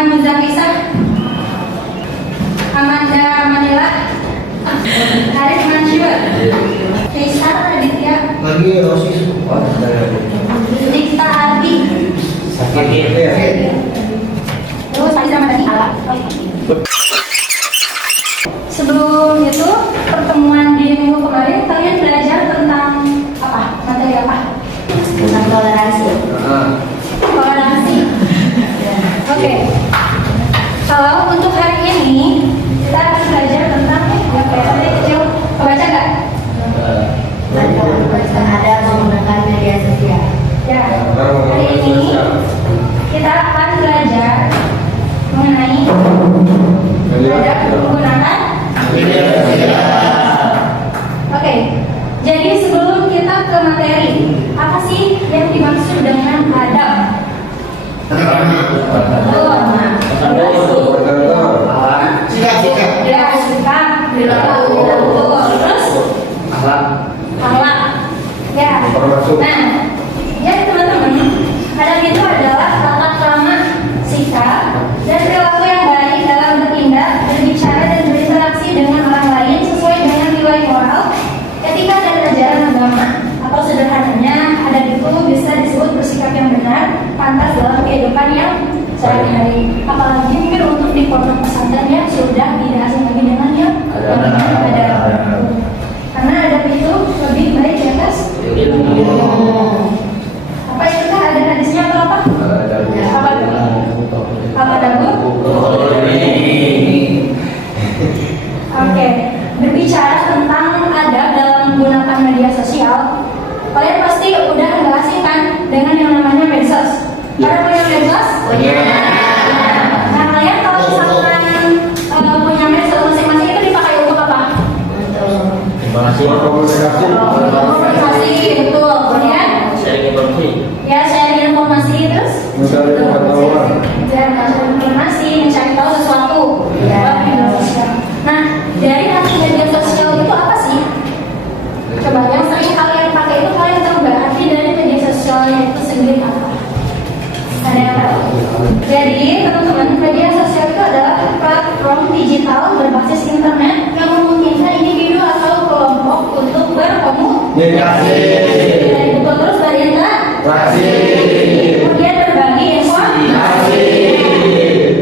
Rahman Muzakisah, Amanda Manila, Arif Mansyur, Kaisar Raditya, lagi Rosis Dikta Ardi, terus Faiza Madani. Sebelum itu, pertemuan di minggu kemarin kalian belajar tentang apa? Materi apa? Tentang toleransi. Toleransi. Oke. Kalau untuk hari ini kita akan belajar tentang yang tadi kecil. Kebaca nggak? Ada menggunakan media sosial. Ya. Hari ini kita akan belajar mengenai adab menggunakan media sosial. Oke. Jadi sebelum kita ke materi, apa sih yang dimaksud dengan adab? sikap Ya, sikap, perilaku, terus akhlak. Ya. Nah, jadi teman-teman, adab itu adalah tata krama, sikap, dan perilaku yang baik dalam bertindak, berbicara, dan berinteraksi dengan orang lain sesuai dengan nilai moral, etika, dan ajaran agama. Atau sederhananya, adab itu bisa disebut bersikap yang benar, pantas dalam kehidupan yang sehari-hari. Apalagi mungkin untuk di pondok pesantren ya sudah tidak asing lagi dengan yang ada. Karena adab itu lebih baik di atas apa itu kan ada hadisnya atau apa? Apa dagu? Oke, berbicara tentang adab dalam menggunakan media sosial, kalian pasti udah nggak asing kan dengan yang namanya medsos. Pada punya medsos? Nah, kalian kalau misalkan punya medsos masing-masing itu dipakai untuk apa? Komunikasi, betul. Kemudian ya sharing informasi, terus mencari pengetahuan, ya mencari informasi, mencari tahu sesuatu lewat media sosial. Nah, dari arti media sosial itu apa sih? Coba yang sering kalian pakai itu, kalian tahu nggak arti dari media sosialnya itu sendiri apa? Ada yang tahu? Jadi teman-teman, media sosial itu adalah platform digital berbasis internet yang memungkinkan individu atau kelompok untuk berkomunikasi, betul, terus berinteraksi, kemudian berbagi informasi,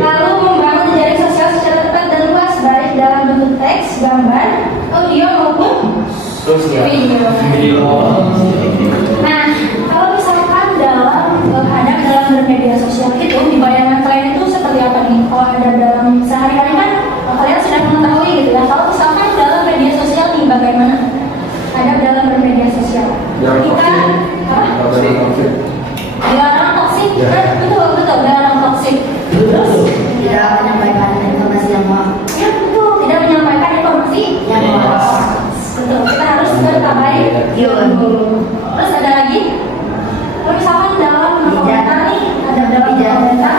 lalu membangun jaring sosial secara tepat dan luas, baik dalam bentuk teks, gambar, audio maupun video. Nah, kalau misalkan dalam adab dalam bermedia sosial itu, di bayangan kalian itu seperti apa nih? Kalau ada dalam sehari-hari kan kalian sudah mengetahui gitu ya. Kalau misalkan dalam media sosial nih, bagaimana adab dalam bermedia sosial? Kita dilarang toksik, betul, dilarang toksik. Terus Tidak menyampaikan informasi yang hoax. ya betul, tidak menyampaikan informasi Yang hoax. betul, kita harus berkabar. Terus ada lagi, kalau misalkan dalam komentar nih, ada dalam komentar,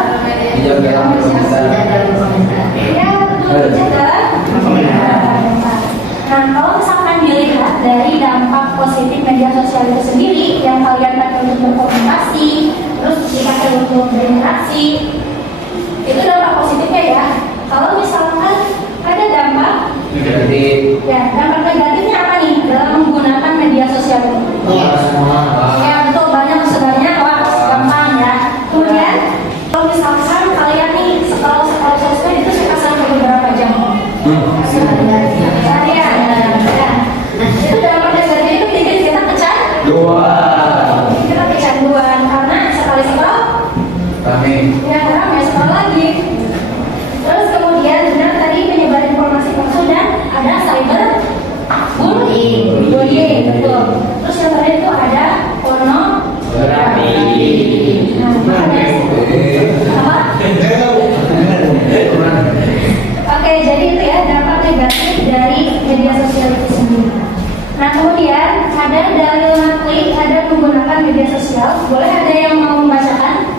ya betul, jaga komentar. Nah, kalau misalkan dilihat dari dampak positif media sosial itu sendiri yang kalian pakai untuk berkomunikasi, terus dipakai untuk berinteraksi, itu dampak positifnya ya. Kalau misalkan ada dampak ya, dampak negatifnya apa nih dalam menggunakan media sosial itu? Ya betul, banyak sebenarnya, gampang ya. Kemudian kalau misalkan kalian nih scroll sosmed itu suka sampai beberapa jam seharian, nah itu dampak negatifnya itu bikin kita kecanduan karena sekali scroll ya ramai scroll lagi. Terus kemudian benar tadi penyebar informasi palsu dan ada cyber bullying, betul. Terus yang terakhir itu ada pornografi. Nah, apa? Oke, jadi itu ya dampak negatif dari media sosial itu sendiri. Nah, kemudian ada dalil nakli, ada menggunakan media sosial. Boleh ada yang mau membacakan?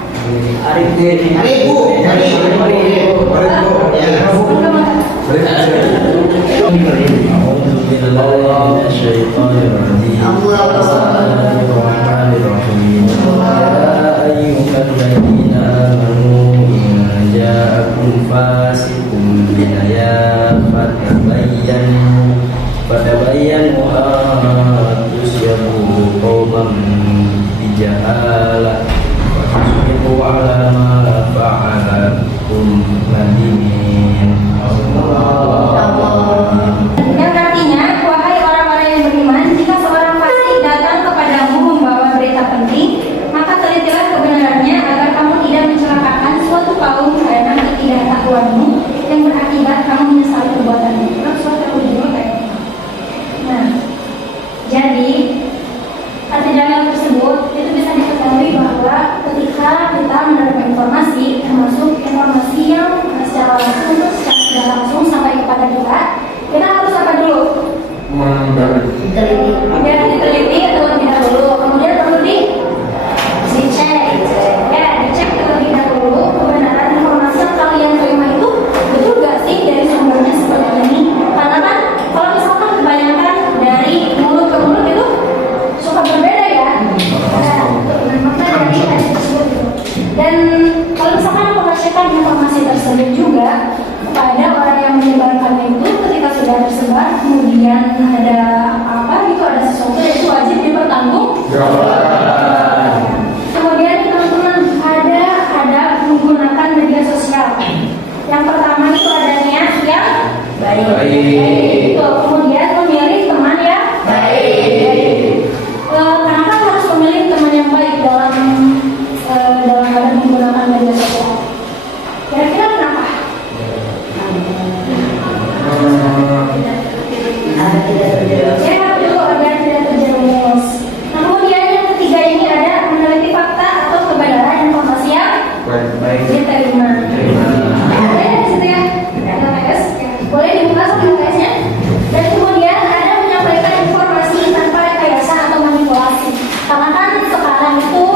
Bismillahirrahmanirrahim. Ya ayyuhalladzina amanu in jaa ya fatabayyanu tusyabu qauman bijahalah wa tusbihu ala ma fa'alatum nadimin. Yang artinya, wahai orang-orang yang beriman, jika seorang fasik datang kepadamu membawa berita penting, maka telitilah kebenarannya agar kamu tidak mencelakakan suatu kaum karena ketidaktahuanmu yang berakibat kamu menyesali perbuatanmu. Nah, jadi arti dari hal tersebut itu bisa diketahui bahwa ketika kita menerima informasi, termasuk informasi yang secara langsung atau secara tidak langsung sampai kepada kita harus apa dulu? Diteliti. Ya, diteliti terlebih dahulu, kemudian perlu dicek, ya dicek terlebih dahulu kebenaran informasi yang kalian terima itu betul gak sih dari sumbernya seperti ini? Karena kan kalau misalkan kebanyakan dari mulut ke mulut itu suka berbeda ya. Makanya dari hadis tersebut gitu. Dan kalau misalkan mengasihkan informasi tersebut juga kepada orang yang menyebarkannya itu, ketika sudah tersebar kemudian ada apa gitu, ada sesuatu yang itu wajib dipertanggungjawabkan. Kemudian teman-teman ada menggunakan media sosial. Yang pertama itu adanya yang baik. Itu kemudian memilih teman yang baik. Kenapa harus memilih teman yang baik dalam keadaan menggunakan media sosial? Kira-kira kenapa? Ya, dulu agar tidak terjerumus. Nah, kemudian yang ketiga ini ada meneliti fakta atau kebenaran informasi yang diterima. Boleh di situ ya? LKS. Boleh dibuka sama LKS-nya. Dan kemudian ada menyampaikan informasi tanpa rekayasa atau manipulasi. Karena kan sekarang itu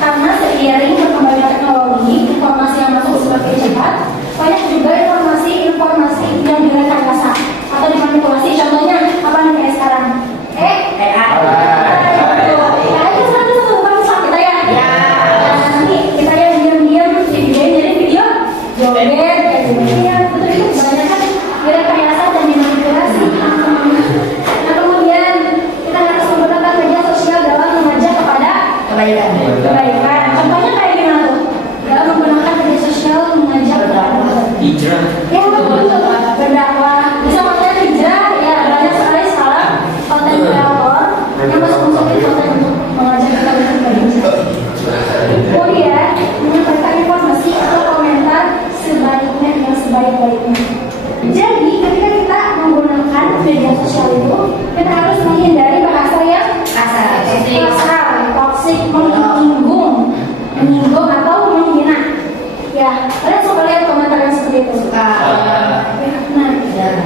karena seiring berkembangnya teknologi, informasi yang masuk semakin cepat, banyak juga informasi yang direkayasa atau dimanipulasi. Contohnya apa nih kayak sekarang? Itu satu bukan usaha kita ya. Nanti kita yang diam-diam di videoin jadi video joget kayak gini ya. Betul, itu kebanyakan direkayasa dan dimanipulasi. Nah, kemudian kita harus menggunakan media sosial dalam mengajak kepada kebaikan. Contohnya kayak gimana tuh? Dalam menggunakan media sosial mengajak Hijrah. ya betul, berdakwah bisa konten hijrah ya, banyak sekali sekarang konten kreator yang masuk-masukin konten untuk mengajak kita untuk berhijrah. Kemudian menyampaikan informasi atau komentar sebaiknya yang sebaik-baiknya. Jadi ketika kita menggunakan media sosial itu, kita harus menghindari bahasa yang kasar, toksik, menyinggung atau menghina. Ya, kalian suka lihat komentar yang seperti itu? Nah,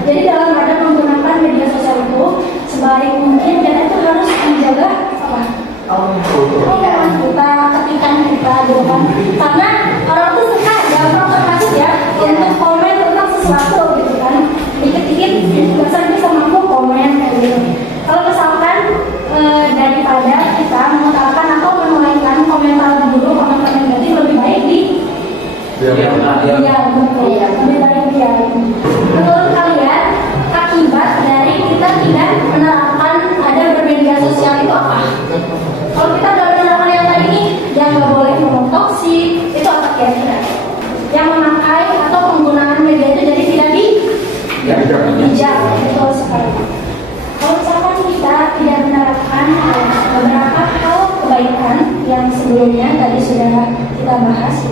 jadi dalam keadaan menggunakan media sosial itu, sebaik mungkin kita itu harus menjaga apa? Omongan kita, ketikan kita, gitu kan? Karena orang itu suka gampang terpacu ya untuk komen tentang sesuatu, gitu kan? Dikit-dikit, biasanya bisa mampu komen kayak gitu. Kalau misalkan daripada kita mengutarakan atau menuliskan komentar buruk, komentar negatif, lebih baik lebih baik diam. Menurut kalian, akibat dari kita tidak menerapkan ada bermedia sosial itu apa? Kalau kita udah menerapkan yang tadi ini, yang nggak boleh ngomong toksik, itu apa kira-kira? Yang memakai atau penggunaan media itu jadi tidak bijak, betul sekali. Kalau misalkan kita tidak menerapkan beberapa hal kebaikan yang sebelumnya tadi sudah kita bahas,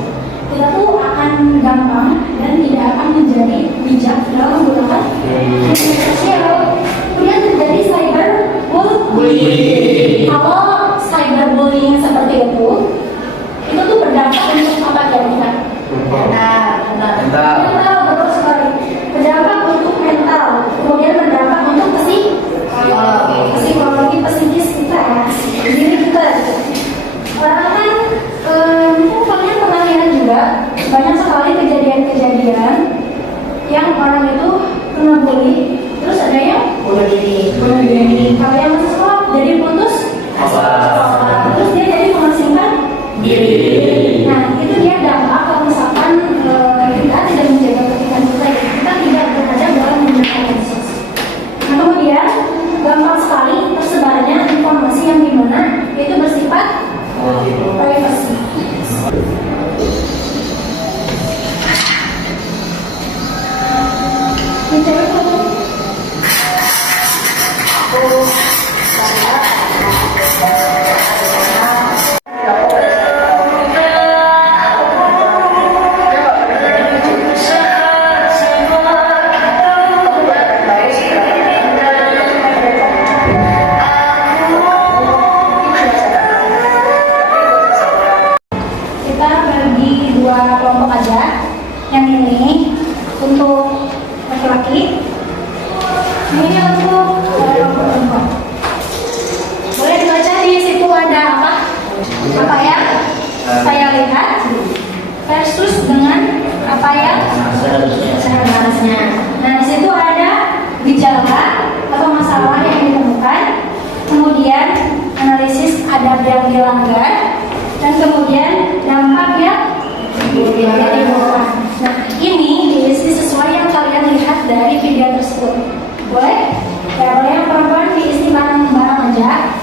kita tuh akan gampang dan tidak akan menjadi bijak dalam menggunakan media sosial. Kemudian terjadi cyberbullying. Kalau cyberbullying seperti itu tuh berdampak untuk apa kira-kira? Mental, betul sekali. Berdampak untuk mental, kemudian berdampak untuk psikologi psikis kita ya, diri kita. Karena kan mungkin kalian pernah lihat juga banyak sekali kejadian-kejadian yang orang itu kena bully, terus ada yang bunuh diri. Kalau yang masih sekolah jadi putus terus dia jadi mengasingkan diri. Nah itu dia dampak kalau misalkan dua kelompok aja. Yang ini untuk laki-laki, ini untuk kelompok perempuan. Boleh dibaca di situ ada apa yang saya lihat versus dengan apa yang seharusnya. Nah, di situ ada gejala atau masalah yang ditemukan, kemudian analisis adab yang dilanggar, dan kemudian dampak yang ditimbulkan. Nah, ini diisi sesuai yang kalian lihat dari video tersebut. Boleh? Ya, boleh yang perempuan diisi bareng-bareng aja.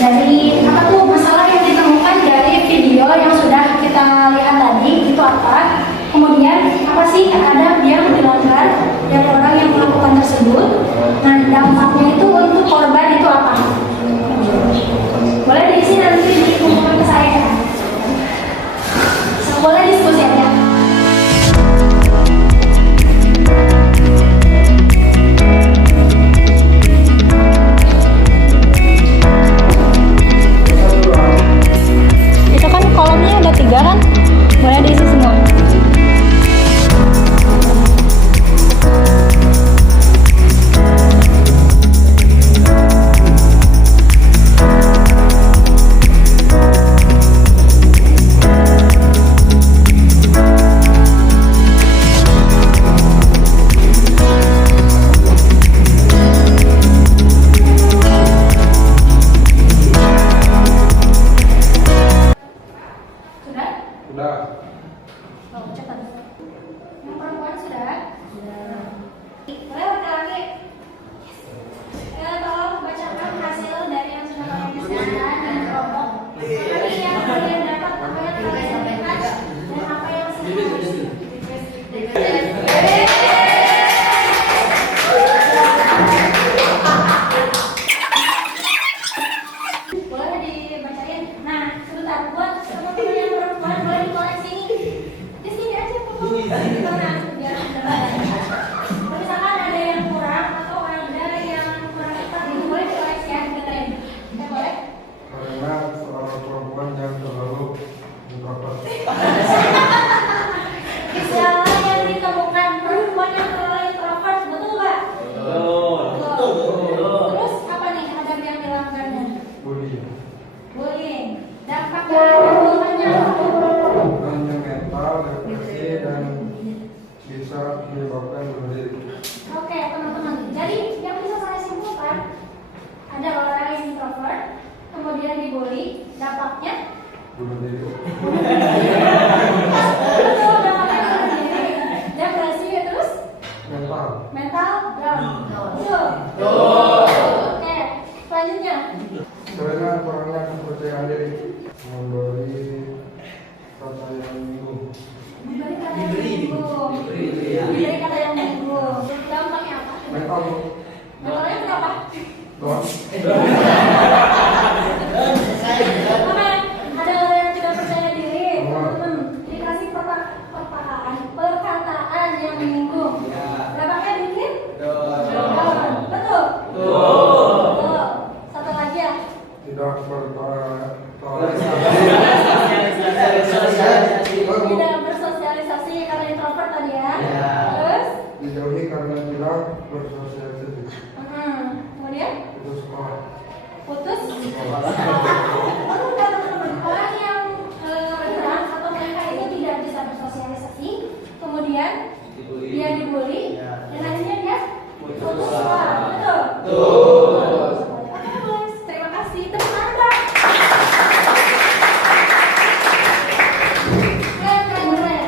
Dari apa tuh masalah yang ditemukan dari video yang sudah kita lihat tadi itu apa? Kemudian apa sih adab yang dilanggar dari orang yang melakukan tersebut? Nah, dampaknya itu untuk korban itu apa? Boleh diisi nanti dikumpulkan ke saya. Boleh diskusi aja. Itu kan kolomnya ada 3 kan? Boleh diisi semua. Sudah? Udah. Oh, cepat. Yang perempuan sudah? Sudah. Boleh laki-laki? Tolong bacakan hasil dari yang sudah kalian disediakan dan kelompok. Tapi yang kalian dapat, apa yang kalian sampaikan, dan apa yang seharusnya. Boleh dibacain. Nah, sebentar buat teman-teman yang perempuan boleh dikoreksi nih. Di sini aja foto. Nah, biar kalau misalkan ada yang kurang atau ada yang kurang tepat, itu boleh dikoreksi ya, dikatain. Ya boleh? Karena seorang perempuan yang terlalu introvert. Gejala yang ditemukan perempuan yang terlalu introvert, betul nggak? Betul. Terus apa nih adab yang dilanggarnya? Bullying. Bullying. Dampak dari perbuatannya apa? Hanya mental, depresi, dan bisa menyebabkan bunuh diri. Oke, teman-teman. Jadi yang bisa saya simpulkan ada orang yang introvert, kemudian dibully, dampaknya Bunuh diri. betul, dampaknya bunuh diri, depresi, terus Mental. mental down. Betul. Oke, selanjutnya. Karena kurangnya kepercayaan diri. Memberi kata yang menyinggung. Diberi kata yang menyinggung. Diberi kata yang menyinggung. Dampaknya apa? Mental. Mentalnya berapa? Doang. Apa? Ada orang yang tidak percaya diri, teman-teman. Dikasih perkataan yang menyinggung. Dampaknya bikin? Down. Betul. Betul. Satu lagi ya. Tidak bertoleransi. Tidak bersosialisasi karena introvert tadi ya. Terus? Dijauhi karena tidak bersosialisasi. Kemudian? Itu sekolah. Putus? Betul kan teman-teman? Orang yang rentan atau mereka itu tidak bisa bersosialisasi, kemudian dia dibully, dan akhirnya dia putus sekolah. Betul? Oke, guys. Terima kasih. Tepuk tangan, Kak. Keren.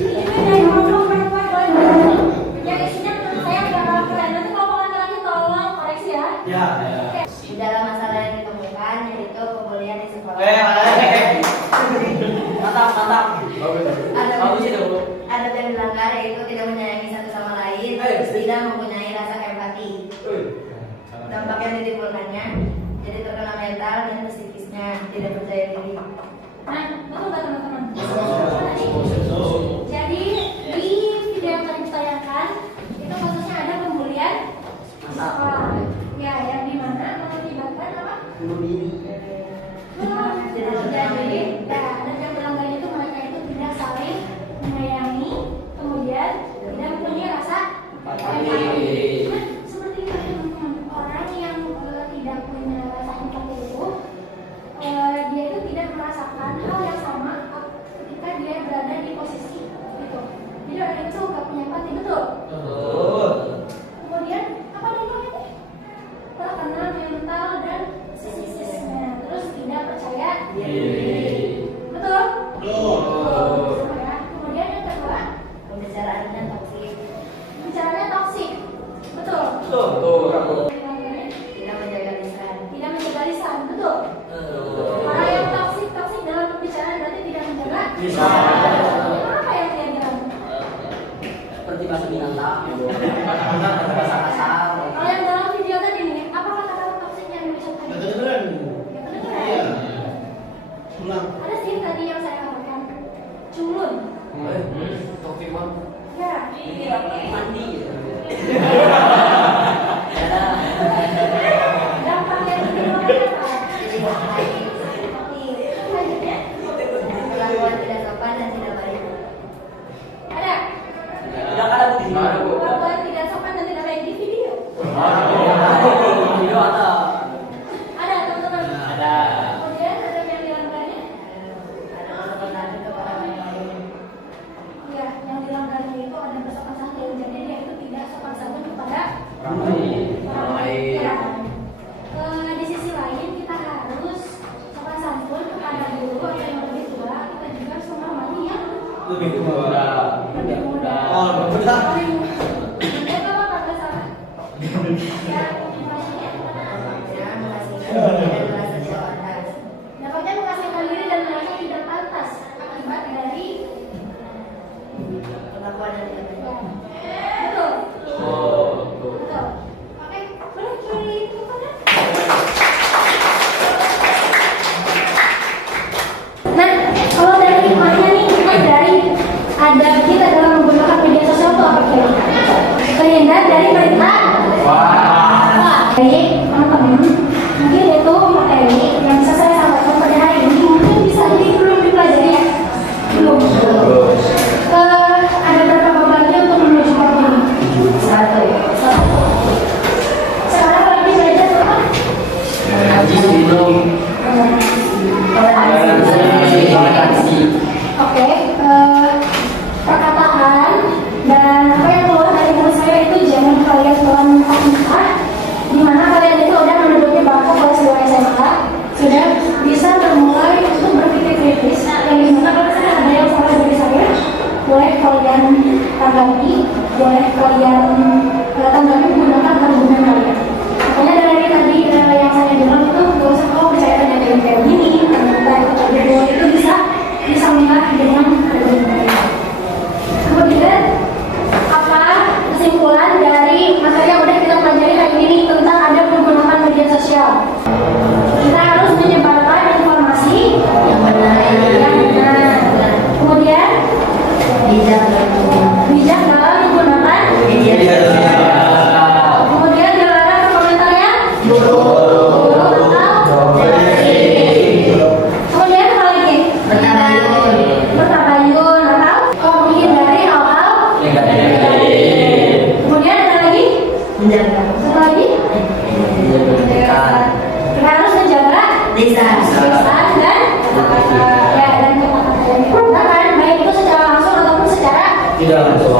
Ini dari kelompok perempuan boleh dibaca. Yang isinya menurut saya nggak kalah keren. Nanti kelompok laki-laki tolong koreksi ya. Oke. Di dalam masalah yang ditemukan yaitu pembulian di sekolah. Adab yang dilanggar yaitu tidak menyayangi satu sama lain, tidak mempunyai rasa empati. Dampak yang ditimbulkannya jadi terkena mental dan psikisnya, tidak percaya diri. Nah, betul nggak teman-teman? Jadi di video yang tadi ditayangkan itu khususnya ada pembulian di sekolah. Ya, yang dimana mengakibatkan apa? Jadi, dan yang dilanggarnya itu mereka itu tidak saling Apa yang dia bilang? Seperti bahasa binatang, bahasa kasar. Kalau yang dalam video tadi nih, apa kata maksudnya yang diucapkan? Kedengeran. Ya kedengeran. Ulang. Ada sih tadi yang saya katakan. Culun. Topi mah. Ya. Mandi. Dampak yang kedua apa? Selanjutnya, Perlakuan tidak sopan dan tidak baik. ada Tidak ada di mana, Bu? perlakuan tidak sopan dan tidak baik di video. Video ada. Ada teman-teman. Ada. Kemudian ada yang dilanggarnya. Ada kesempatan kepada orang lain. Ya, yang dilanggarnya itu ada bersopan santun. Jadi dia itu tidak sopan santun kepada Orang lain. ya. Di sisi lain kita harus sopan santun kepada guru atau yang lebih tua. Kita juga harus menghormati yang Lebih muda. lebih muda. Oh, betul. Ya, nggak apa-apa, nggak salah. Ya, informasinya. Jangan mengasihkan diri dan merasa tidak pantas. Dapatnya mengasihkan diri dan merasa tidak pantas akibat dari Perlakuan yang tidak baik. betul. Oh, Betul. Oke, boleh curi itu kan? Nah, kalau dari hikmahnya nih, hikmah dari adab kita dalam menggunakan media sosial itu apa kira-kira? Terhindar dari berita. Wah, baik teman-teman. Mungkin itu materi yang bisa saya sampaikan pada hari ini. Mungkin bisa jadi belum dipelajari ya? Belum. Ada berapa bab lagi untuk menuju bab ini? Satu. Sekarang lagi belajar apa? Oke, perkataan dan apa yang keluar dari mulut saya itu jangan kalian telan mentah-mentah. Di mana kalian itu udah menduduki bangku kelas 2 SMA, sudah bisa memulai untuk berpikir kritis. Yang dimana kalau misalnya ada yang salah dari saya, boleh kalian tanggapi, boleh kalian tanggapi menggunakan argumen kalian. Makanya dari tadi yang saya bilang itu gak usah kau percaya kayak gini, ternyata itu bisa disambungkan dengan argumen kalian. Kemudian apa kesimpulan dari materi yang udah kita pelajari hari ini tentang adab menggunakan media sosial? Kita harus menyebarkan informasi Yang benar. yang benar. Kemudian Bijak bijak dalam menggunakan media sosial. kemudian dilarang komentarnya buruk atau negatif. Kemudian apa lagi? Bertabayun atau menghindari hal-hal negatif. Kemudian ada lagi? Menjaga Satu lagi? Kita harus menjaga lisan. lisan dan kata-kata. Ya, dan kata-kata yang digunakan baik itu secara langsung ataupun secara Tidak langsung.